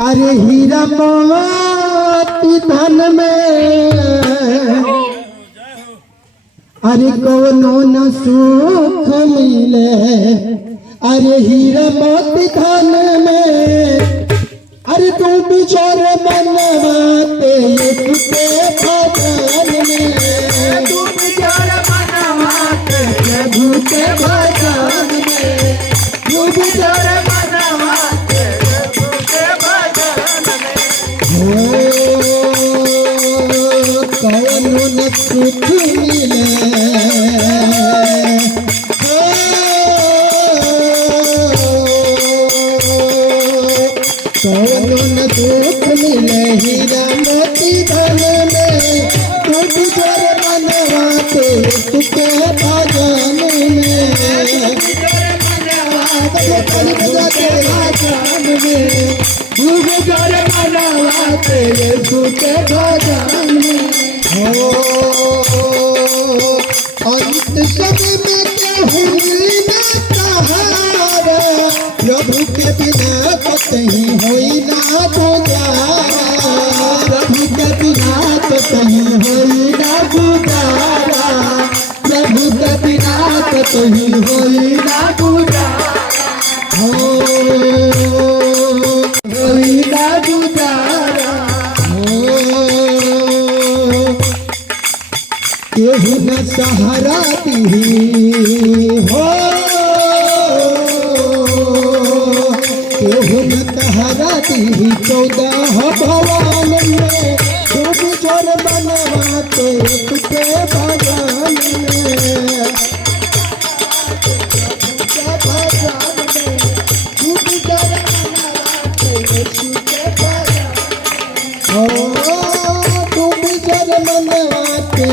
अरे हीरा मोती धन में अरे कौनो न सुख मिले। अरे हीरा मोती धन में अरे तू बिचार मनवाते तुझे भजन में। तू बिचार मनवाते प्रभु के भजन में। तू बिचार मनवाते प्रभु के भजन में। कौनो न सुख मिले। कौनो न दुख मिले हीरा मोती धन में। तू बिचार मनवाते तुझे भजन में। तू बिचार मनवाते तुझे भजन में। अंत समय में केहू न सहारा। प्रभु के बिना कहीं होई ना गुजारा। प्रभु के बिना कहीं होई ना गुजारा। प्रभु के बिना कहीं होई ना गुजारा। होई ना गुजारा। केहू न सहारा दी हो। केहू न सहारा दी 14 भवन में। तू बिचार मनवाते तुझे भजन में। तू बिचार मनवाते तुझे भजन। तू बिचार मनवाते